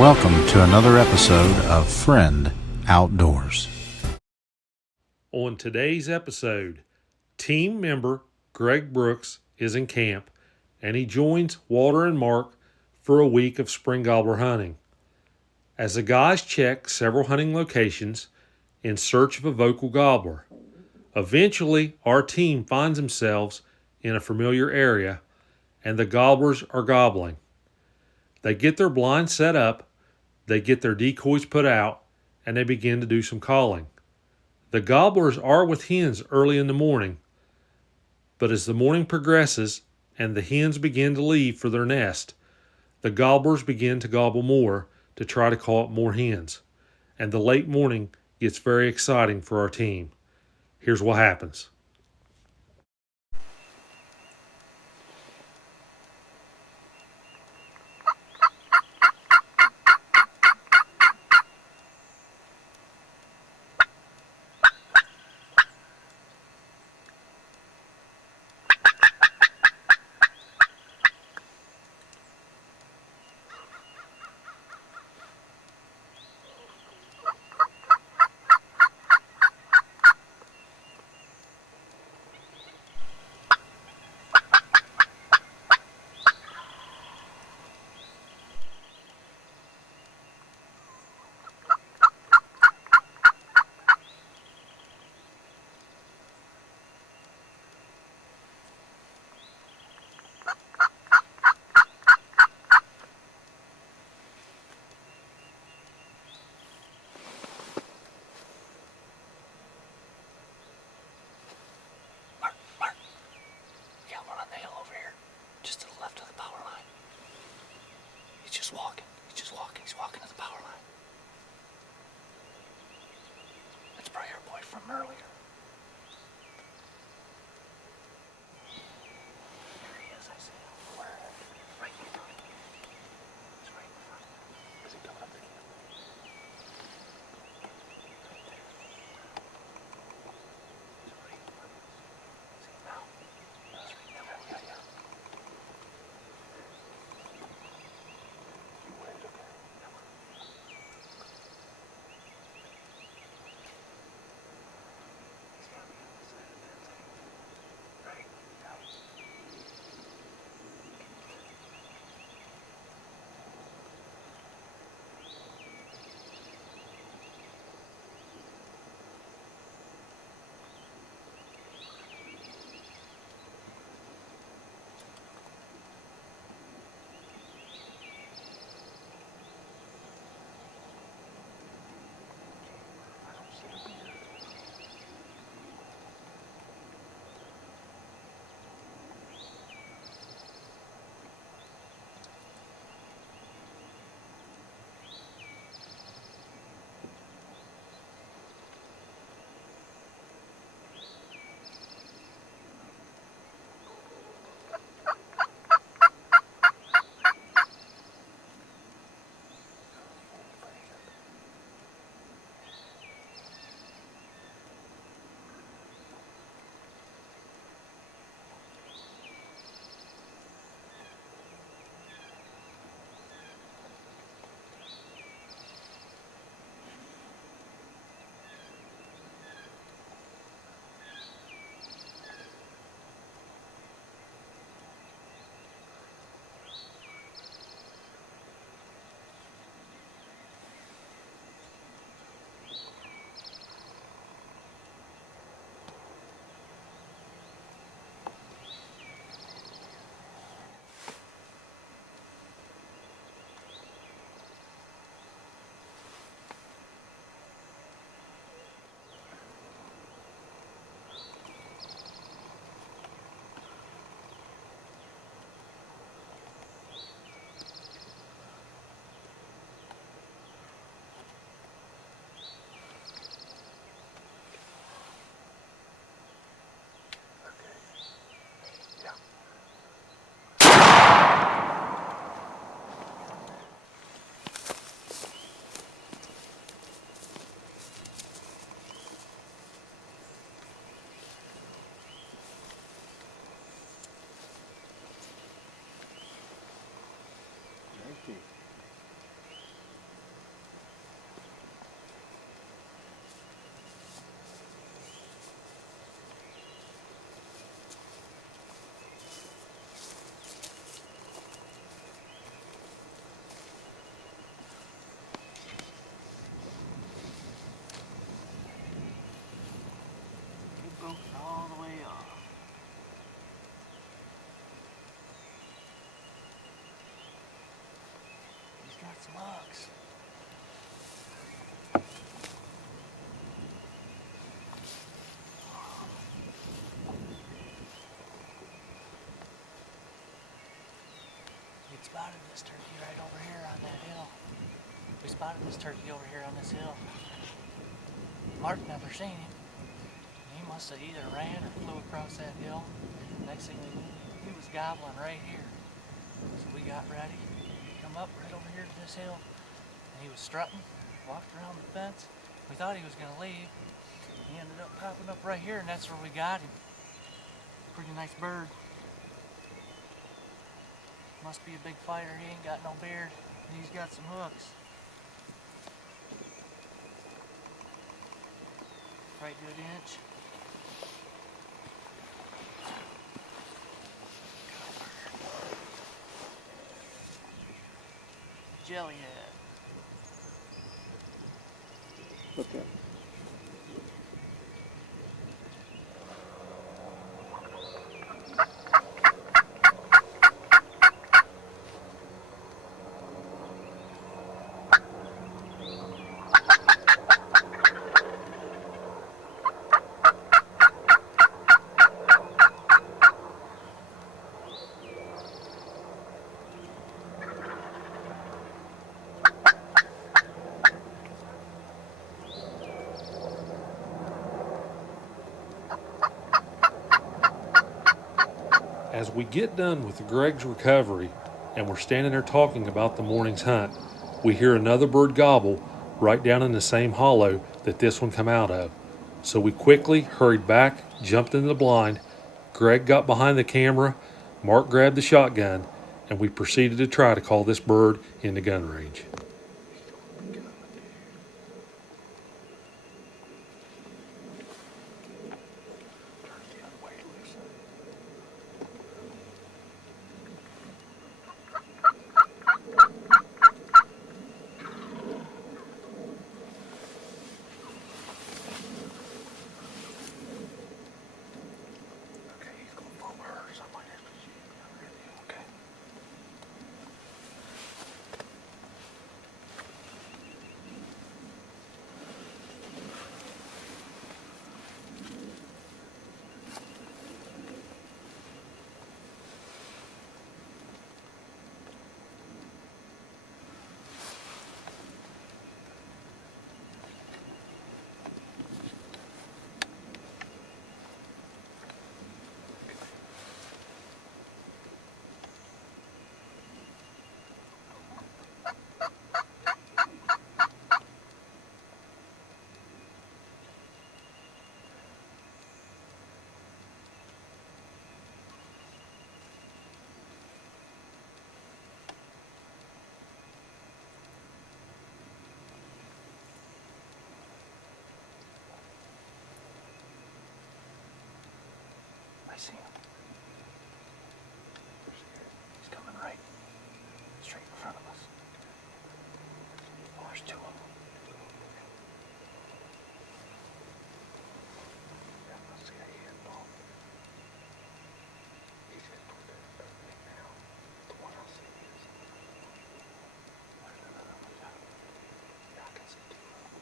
welcome to another episode of Friend Outdoors. On today's episode, team member Graig Brooks is in camp and he joins Walter and Mark for a week of spring gobbler hunting. As the guys check several hunting locations in search of a vocal gobbler, eventually our team finds themselves in a familiar area and the gobblers are gobbling. They get their blind set up, they get their decoys put out, and they begin to do some calling. The gobblers are with hens early in the morning, but as the morning progresses and the hens begin to leave for their nest, the gobblers begin to gobble more to try to call up more hens, and the late morning gets very exciting for our team. Here's what happens. broken all the way off. He's got some hooks. We spotted this turkey right over here on that hill. We spotted this turkey over here on this hill. Mark never seen him. He must have either ran or flew across that hill. Next thing we knew, he was gobbling right here. So we got ready. He come up right over here to this hill, and he was strutting, walked around the fence. We thought he was going to leave. He ended up popping up right here, and that's where we got him. Pretty nice bird. Must be a big fighter. He ain't got no beard, and he's got some hooks. Right good inch. Jellyhead. Okay. As we get done with Greg's recovery and we're standing there talking about the morning's hunt, we hear another bird gobble right down in the same hollow that this one come out of. So we quickly hurried back, jumped in the blind. Greg got behind the camera, Mark grabbed the shotgun, and we proceeded to try to call this bird into gun range. I see him. He's coming right straight in front of us. Oh, there's two of them. That must be a head ball. He's heading toward that thing now. The one I see is. Where's another one? Yeah, I can see two of them.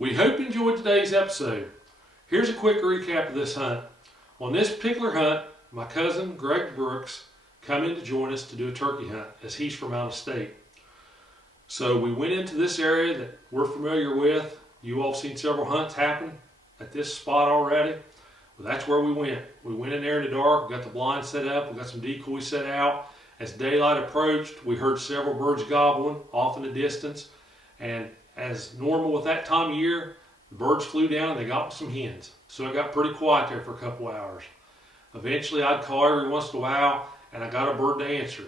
We hope you enjoyed today's episode. Here's a quick recap of this hunt. On this particular hunt, my cousin Graig Brooks come in to join us to do a turkey hunt as he's from out of state. So we went into this area that we're familiar with. You all have seen several hunts happen at this spot already. Well, that's where we went. We went in there in the dark, we got the blind set up, we got some decoys set out. As daylight approached, we heard several birds gobbling off in the distance. And as normal with that time of year, the birds flew down and they got some hens. So it got pretty quiet there for a couple hours. Eventually I'd call every once in a while and I got a bird to answer.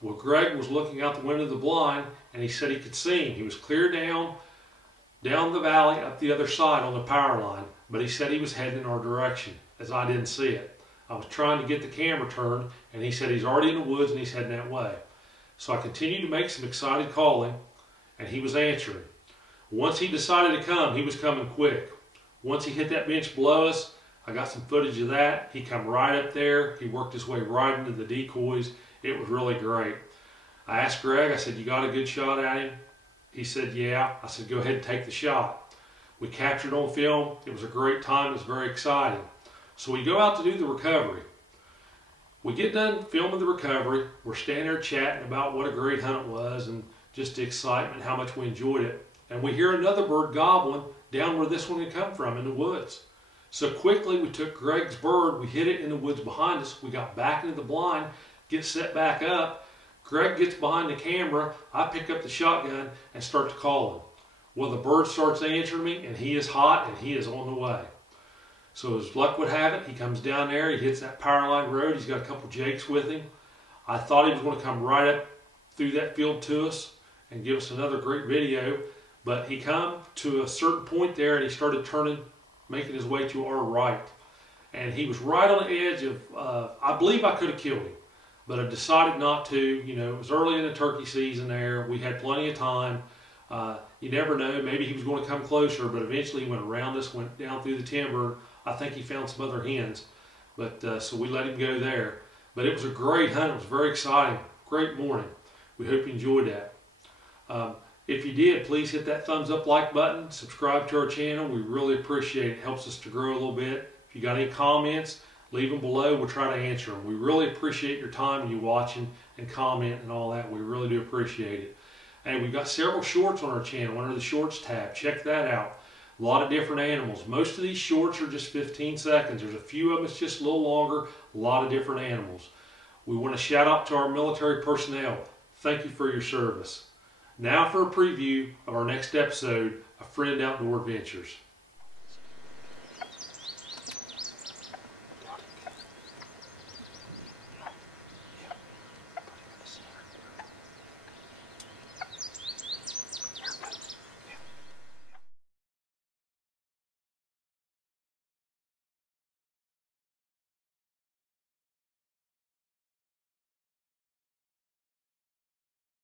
Well, Graig was looking out the window of the blind and he said he could see him. He was clear down the valley up the other side on the power line, but he said he was heading in our direction as I didn't see it. I was trying to get the camera turned and he said he's already in the woods and he's heading that way. So I continued to make some excited calling and he was answering. Once he decided to come, he was coming quick. Once he hit that bench below us, I got some footage of that. He come right up there. He worked his way right into the decoys. It was really great. I asked Graig, I said, you got a good shot at him? He said, yeah. I said, go ahead and take the shot. We captured on film. It was a great time. It was very exciting. So we go out to do the recovery. We get done filming the recovery. We're standing there chatting about what a great hunt it was and just the excitement, how much we enjoyed it. And we hear another bird gobbling down where this one had come from in the woods. So quickly we took Graig's bird, we hid it in the woods behind us. We got back into the blind, get set back up. Graig gets behind the camera. I pick up the shotgun and start to call him. Well, the bird starts answering me and he is hot and he is on the way. So as luck would have it, he comes down there, he hits that power line road. He's got a couple jakes with him. I thought he was going to come right up through that field to us and give us another great video. But he come to a certain point there and he started turning, making his way to our right. And he was right on the edge of, I believe I could have killed him, but I decided not to. You know, it was early in the turkey season there. We had plenty of time. You never know, maybe he was going to come closer, but eventually he went around us, went down through the timber. I think he found some other hens, but so we let him go there. But it was a great hunt. It was very exciting. Great morning. We hope you enjoyed that. If you did, please hit that thumbs up like button, subscribe to our channel. We really appreciate it. It helps us to grow a little bit. If you got any comments, leave them below. We'll try to answer them. We really appreciate your time and you watching and comment and all that. We really do appreciate it. And we've got several shorts on our channel under the shorts tab. Check that out. A lot of different animals. Most of these shorts are just 15 seconds. There's a few of them that's just a little longer. A lot of different animals. We want to shout out to our military personnel. Thank you for your service. Now for a preview of our next episode of Friend Outdoor Adventures.